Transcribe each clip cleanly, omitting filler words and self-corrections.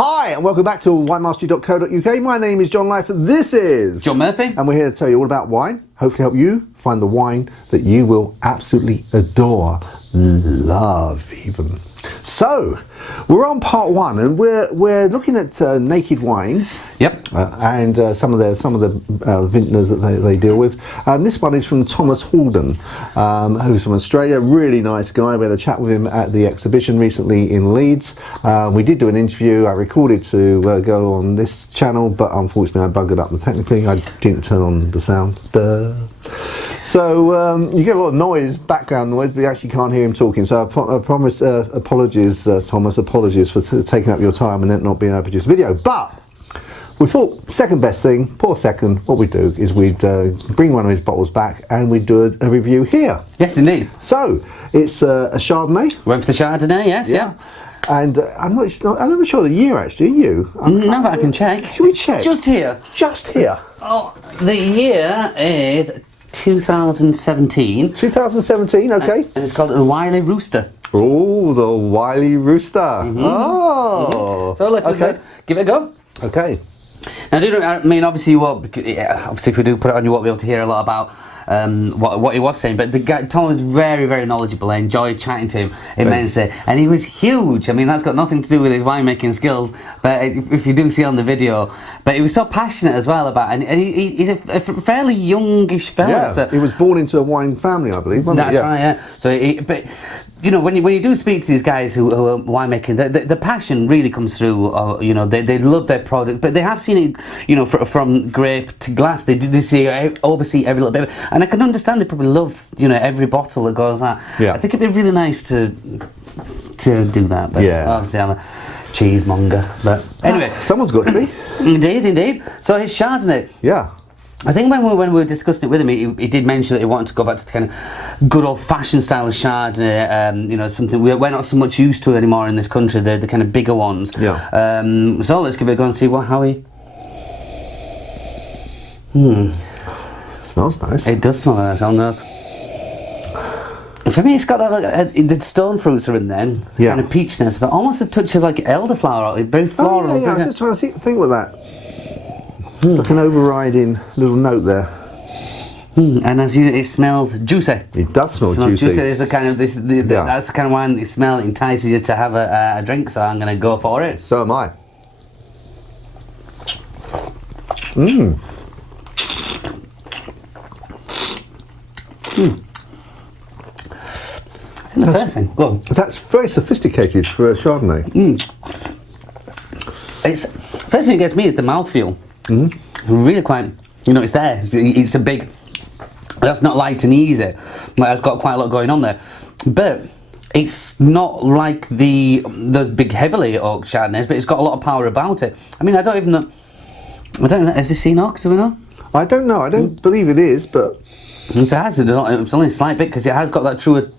Hi and welcome back to winemastery.co.uk. My name is John Life and this is John Murphy. And we're here to tell you all about wine, hopefully help you find the wine that you will absolutely adore, love even. So, we're on part one and we're looking at naked wines. Yep. And some of the vintners that they deal with. And this one is from Thomas Hordern, who's from Australia. Really nice guy. We had a chat with him at the exhibition recently in Leeds. We did do an interview. I recorded to go on this channel, but unfortunately I buggered up technically. I didn't turn on the sound. Duh. So you get a lot of noise, background noise, but you actually can't hear him talking. So I promise, apologies, Thomas, apologies for taking up your time and not being able to produce a video. But we thought second best thing, poor second, what we'd do is we'd bring one of his bottles back and we'd do a review here. Yes, indeed. So it's a Chardonnay. Went for the Chardonnay, yes, yeah. And I'm not sure the year actually. Are you? No, but I can check. Should we check? Just here. Just here. Oh, the year is 2017. 2017, okay. And it's called the Wily Rooster. Oh, the Wily Rooster. Oh. So let's just, give it a go. Okay. Now, I mean, obviously, obviously, if we do put it on, you won't be able to hear a lot about what he was saying. But the guy, Tom, was very, very knowledgeable. I enjoyed chatting to him immensely, and he was huge. I mean, that's got nothing to do with his winemaking skills, but if you do see on the video, but he was so passionate as well about, and he's a fairly youngish fella. Yeah, so he was born into a wine family, I believe. That's right. Yeah. So, but you know, when you do speak to these guys who are winemaking, the passion really comes through. You know, they love their product, but they have seen it. You know, from grape to glass, they oversee every little bit of it. And I can understand they probably love, you know, every bottle that goes out. Yeah. I think it'd be really nice to do that. But obviously, I'm a cheesemonger. But anyway, someone's got to be. Indeed. So his Chardonnay. Yeah. I think when we were discussing it with him, he did mention that he wanted to go back to the kind of good old-fashioned style of Chardonnay. You know, something we're not so much used to anymore in this country. The kind of bigger ones. Yeah. So let's give it a go and see how he. Smells nice. It does smell nice on those. For me, it's got that the stone fruits are in there, kind of peachiness, but almost a touch of like elderflower, very floral. Oh, yeah. I was just trying to think with that. It's like an overriding little note there. And it smells juicy. It does smell juicy. It's the kind of that's the kind of wine that you smell. It entices you to have a drink. So I'm going to go for it. So am I. I think the first thing. Go on. That's very sophisticated for a Chardonnay. It's first thing that gets me is the mouthfeel. Really quite, you know, it's there. It's a big. That's not light and easy. It's got quite a lot going on there, but it's not like those big heavily oak Chardonnays. But it's got a lot of power about it. I mean, I don't know. Is this Seen Oak? Do we know? I don't know. I don't believe it is, but if it has, it's only a slight bit because it has got that true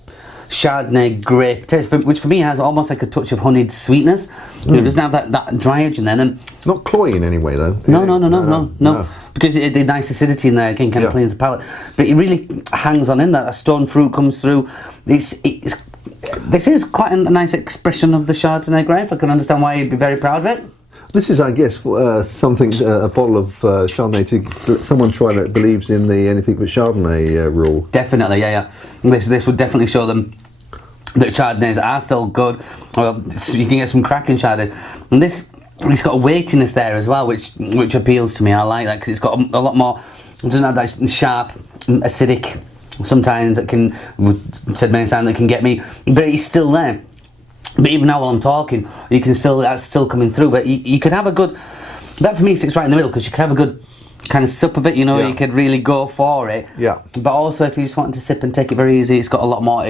Chardonnay grape taste, which for me has almost like a touch of honeyed sweetness. You know, it doesn't have that dry edge in there. Then not cloying in any way though. No. Because the nice acidity in there again kind of cleans the palate. But it really hangs on in that. That stone fruit comes through. This is quite a nice expression of the Chardonnay grape. I can understand why you'd be very proud of it. This is, I guess, something, a bottle of Chardonnay to someone try that believes in the anything but Chardonnay rule. Definitely, yeah. This would definitely show them that Chardonnays are still good. Well, so you can get some cracking Chardonnays. And it's got a weightiness there as well, which appeals to me. I like that because it's got a lot more. It doesn't have that sharp, acidic. Sometimes we've said many times that can get me, but it's still there. But even now while I'm talking, that's still coming through. But you could have a good. That for me sits right in the middle because you could have a good kind of sip of it. You know, you could really go for it. Yeah. But also, if you just want to sip and take it very easy, it's got a lot more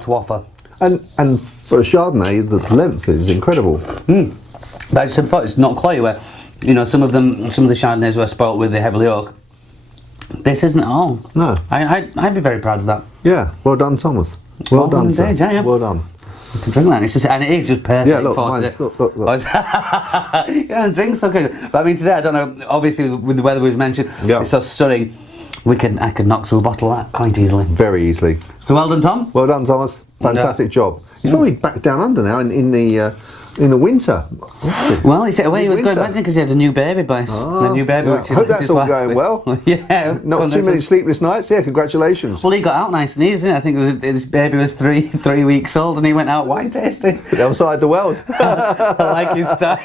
to offer. And for a Chardonnay, the length is incredible. But I just said before, it's not cloy where, you know, some of the Chardonnays were spoilt with the heavily oak. This isn't at all. No. I'd be very proud of that. Yeah. Well done, Thomas. Well done, sir. Yeah. Well done. You can drink that, and it is just perfect. Yeah, look, for mine's, look. Yeah, drinks okay. But I mean, today I don't know. Obviously, with the weather we've mentioned, it's so stunning. I could knock through a bottle of that quite easily. Very easily. So well done, Tom. Well done, Thomas. Fantastic job. He's probably back down under now in the in the winter. Well, he said away he was going Midwinter. back because he had a new baby, bless. A new baby. Yeah. Which I hope he that's his all wife going with. well. Yeah. Not too many sleepless nights. Yeah, congratulations. Well, he got out nice and easy, didn't he? I think this baby was three weeks old and he went out wine tasting. The other side of the world. I like his style.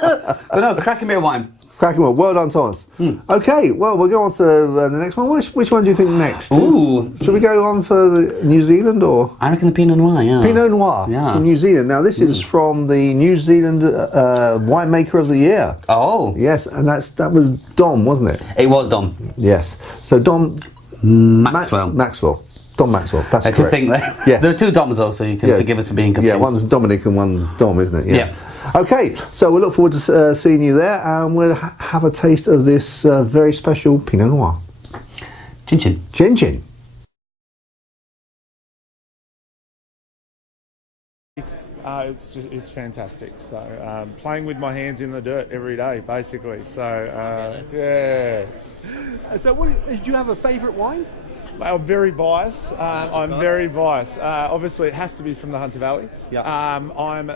But no, cracking beer wine. Cracking one. Well done, Thomas. Okay, well, we'll go on to the next one. Which one do you think next? Ooh. Should we go on for the New Zealand or? I reckon the Pinot Noir, yeah. Pinot Noir Yeah. from New Zealand. Now, this is from the New Zealand Winemaker of the Year. Oh. Yes, and that was Dom, wasn't it? It was Dom. Yes. So Dom Maxwell. Maxwell. Dom Maxwell. That's To correct. think that. Yes. There are two Doms though, so you can forgive us for being confused. Yeah, one's Dominic and one's Dom, isn't it? Yeah. Okay, so we'll look forward to seeing you there, and we'll have a taste of this very special Pinot Noir. Chin chin. Chin chin. It's fantastic. So playing with my hands in the dirt every day, basically. So yeah. So, do you have a favourite wine? I'm very biased. I'm very biased. Obviously, it has to be from the Hunter Valley. Yeah. I'm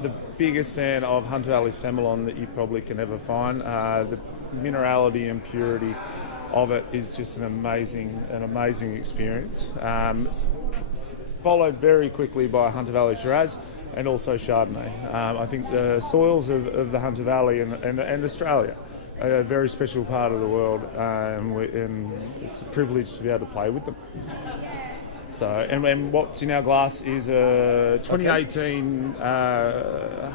the biggest fan of Hunter Valley Semillon that you probably can ever find. The minerality and purity of it is just an amazing experience. Followed very quickly by Hunter Valley Shiraz and also Chardonnay. I think the soils of the Hunter Valley and Australia are a very special part of the world, and it's a privilege to be able to play with them. So, and what's in our glass is a 2018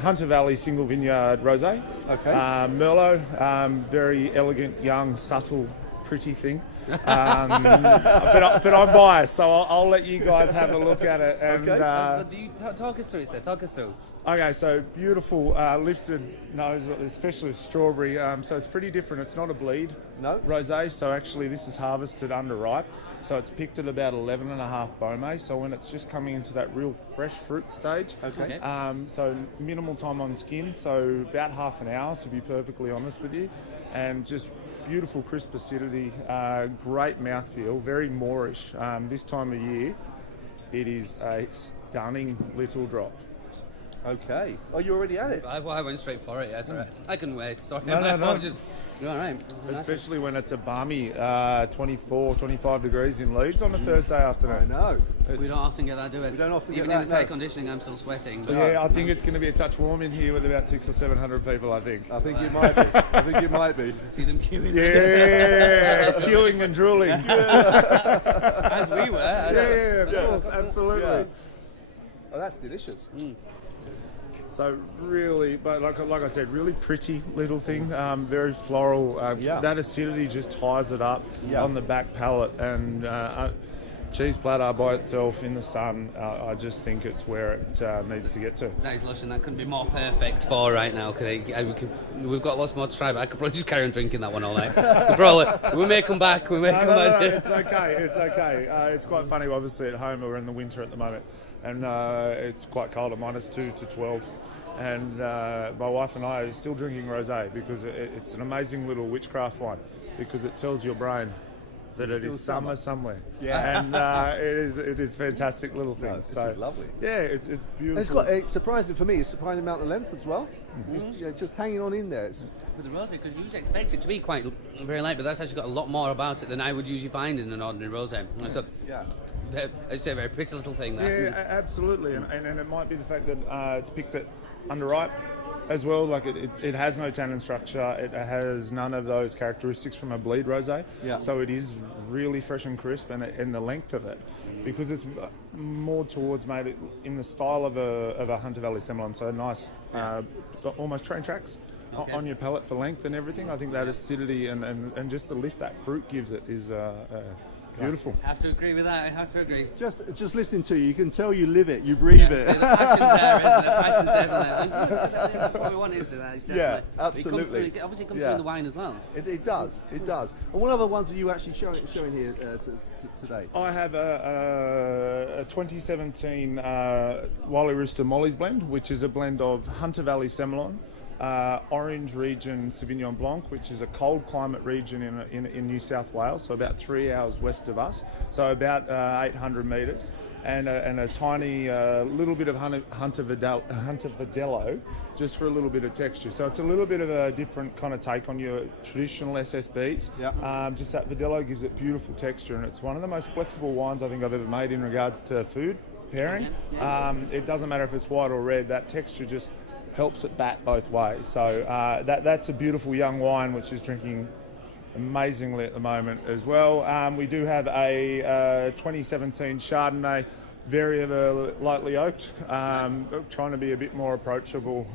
Hunter Valley Single Vineyard Rosé. Okay. Merlot, very elegant, young, subtle, pretty thing. But I'm biased, so I'll let you guys have a look at it. And, Do you talk us through it, sir? Talk us through. Okay, so beautiful lifted nose, especially with strawberry. So it's pretty different. It's not a bleed rosé. So actually, this is harvested underripe. So it's picked at about 11.5 Beaumet. So when it's just coming into that real fresh fruit stage. Okay. So minimal time on skin. So about half an hour, to be perfectly honest with you, and just beautiful crisp acidity, great mouthfeel, very moorish. This time of year, it is a stunning little drop. Okay. Oh, you already had it? I went straight for it, yeah, sorry. I can wait, sorry. No. All right. Especially when it's a balmy 24, 25 degrees in Leeds on a Thursday afternoon. I know. We don't often get that, do we? We don't often Even get that, in this air no. conditioning, I'm still sweating. But Yeah, I think it's going to be a touch warm in here with about 600 or 700 people, I think. I think it might be. I think it might be. see them queuing. Yeah, queuing and drooling. As we were. Yeah, of course, absolutely. Yeah. Oh, that's delicious. So really, but like I said, really pretty little thing, very floral. Yeah. That acidity just ties it up on the back palate, and cheese platter by itself in the sun, I just think it's where it needs to get to. That is lush, and that couldn't be more perfect for right now. We've got lots more to try, but I could probably just carry on drinking that one all night. We may come back. No, it's okay. It's okay. It's quite funny. Obviously, at home we're in the winter at the moment, and it's quite cold at -2 to 12. And my wife and I are still drinking rosé because it's an amazing little witchcraft wine, because it tells your brain that it is summer somewhere. Yeah. And it is fantastic little thing. No, this so is lovely. Yeah, it's beautiful. It's got surprising for me. It's surprising amount of length as well. It's, just hanging on in there. It's, For the rosé, because you usually expect it to be quite very light, but that's actually got a lot more about it than I would usually find in an ordinary rosé. So, yeah. it's a very pretty little thing there. Yeah, absolutely, and it might be the fact that it's picked at underripe as well. Like it has no tannin structure. It has none of those characteristics from a bleed rosé. Yeah. So it is really fresh and crisp, and the length of it, because it's more towards made it in the style of a Hunter Valley Semillon. So nice, almost train tracks on your palate for length and everything. I think that acidity and just the lift that fruit gives it is beautiful. I have to agree with that. I have to agree. Just listening to you, you can tell you live it, you breathe it. The passion's there, isn't it? Passion's definitely. That's what we want, isn't it? It's definitely. Yeah, absolutely. It obviously comes through in the wine as well. It does. And what other ones are you actually showing here today? I have a 2017 Wiley Rooster Molly's blend, which is a blend of Hunter Valley Semillon Orange region Sauvignon Blanc, which is a cold climate region in New South Wales, so about 3 hours west of us, so about 800 metres, and a tiny little bit of Hunter Verdelho, just for a little bit of texture. So it's a little bit of a different kind of take on your traditional SSBs. Yep. Just that Verdelho gives it beautiful texture, and it's one of the most flexible wines I think I've ever made in regards to food pairing. It doesn't matter if it's white or red, that texture just helps it bat both ways. So that's a beautiful young wine which is drinking amazingly at the moment as well. We do have a 2017 Chardonnay, very lightly oaked, trying to be a bit more approachable.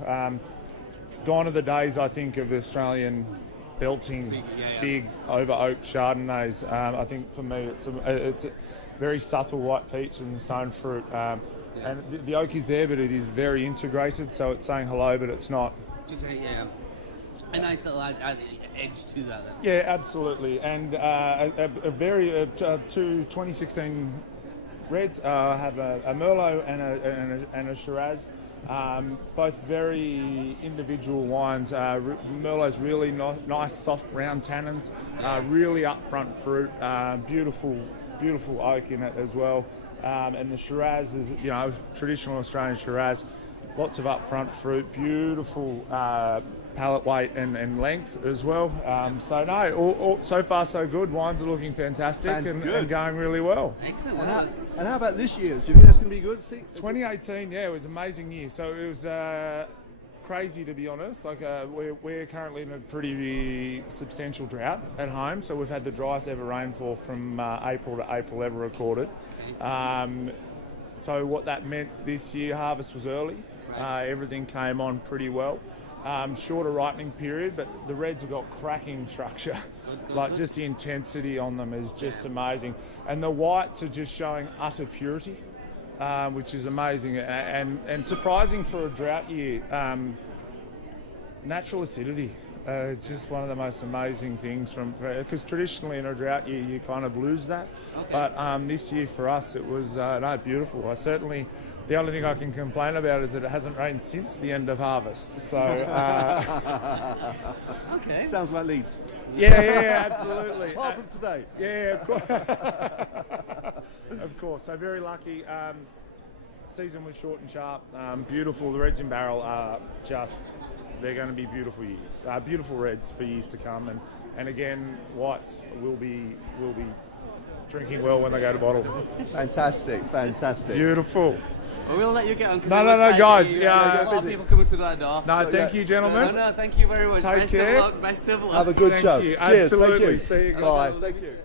Gone are the days, I think, of the Australian belting big over oaked Chardonnays. I think for me it's a very subtle white peach and stone fruit. And the oak is there, but it is very integrated, so it's saying hello, but it's not. Just a nice little edge to that then. Yeah, absolutely. And two 2016 reds have a Merlot and a Shiraz. Both very individual wines. Merlot's really nice, soft, round tannins, really upfront fruit, beautiful oak in it as well. And the Shiraz is, traditional Australian Shiraz, lots of upfront fruit, beautiful palate weight and length as well. So far so good. Wines are looking fantastic and going really well. Excellent. And how about this year? Do you think that's going to be good? 2018, it was an amazing year. So it was crazy, to be honest. Like we're currently in a pretty substantial drought at home, so we've had the driest ever rainfall from April to April ever recorded. So what that meant this year, harvest was early. Everything came on pretty well. Shorter ripening period, but the reds have got cracking structure. Like just the intensity on them is just amazing, and the whites are just showing utter purity. Which is amazing and surprising for a drought year. Natural acidity is just one of the most amazing things because traditionally in a drought year you kind of lose that. Okay. But this year for us it was beautiful. The only thing I can complain about is that it hasn't rained since the end of harvest. So okay, sounds like Leeds. Yeah, absolutely. Apart from today. Yeah, of course. Of course. So very lucky. Season was short and sharp. Beautiful. The reds in barrel are they're going to be beautiful years. Beautiful reds for years to come. And again, whites will be drinking well when they go to bottle. Fantastic. Beautiful. Well, we'll let you get on. No, guys. A lot of people coming through that door. No, thank you, gentlemen. No, thank you very much. Take care. Best of luck. Have a good show. You. Cheers. Absolutely. Thank you. See you guys. Bye. Thank you.